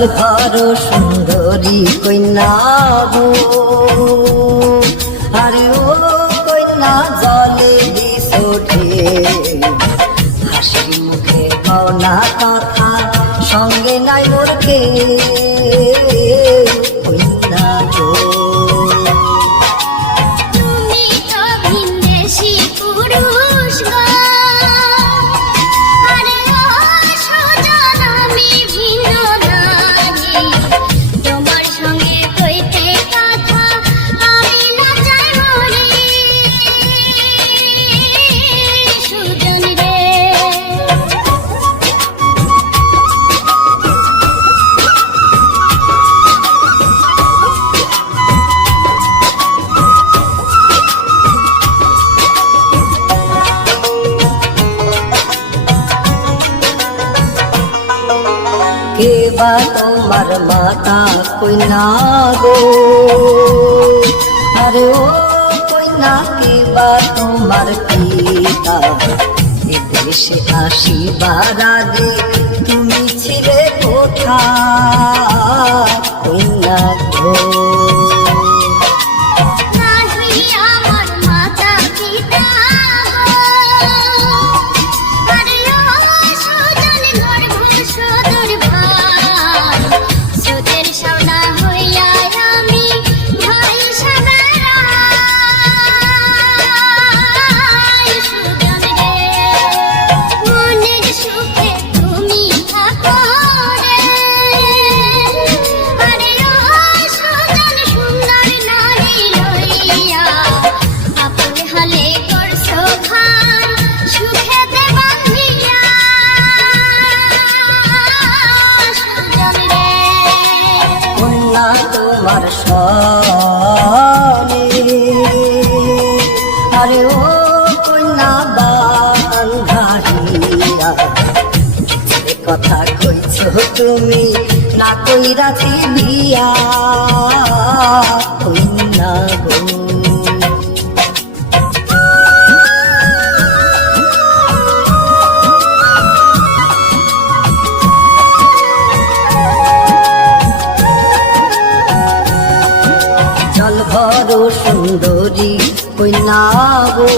জল ভরো সুন্দরী কন্যা গো, আরে ও কন্যা জলে দিস ওঠে, হাসি মুখে কও না কথা, সঙ্গে নাই মোর কে কন্যা গো। তুমি তো ভিনদেশী পুরুষ গো, আরে ও সুজন আমি ভিন্ন নারী, তোমার সঙ্গে কইতে কথা আমি লজ্জায় মরি সুজন রে। কে বা তোমার মাতা কন্যা গো, আরে ও কন্যা কে বা তোমার পিতা, এদেশে আসিবার আগে তুমি ছিলে কোথায় কন্যা গো। নাহি আমার মাতা পিতা গো, আরে ও সুজন গর্ভ সদর ভাই, সুদের সওদা হইয়া আমি ভাই সাগরাই সুজন রে। মনের সুখে তুমি থাকো রে, আরে ও সুজন সুন্দর নারী লইয়া আপন হালে করছো খান সুখেতে বাঁধিয়া সুজন রে। কন্যা তোমার সনে, আরে ও কন্যা বান্ধাহিয়া, যে কথা কইছ তুমি না কইরাছি বিয়া কন্যা গো। জল ভরো সুন্দরী কন্যা গো,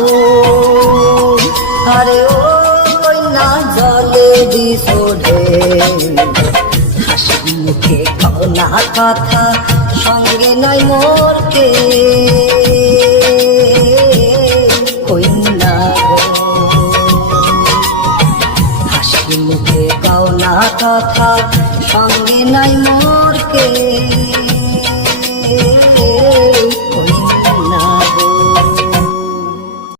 আরে ও কন্যা জলে দিস ওঠে, হাসি মুখে কও না কথা, সঙ্গে নাই মোর কে কন্যা গো। হাসি মুখে কও না কথা, সঙ্গে নাই মোর কে।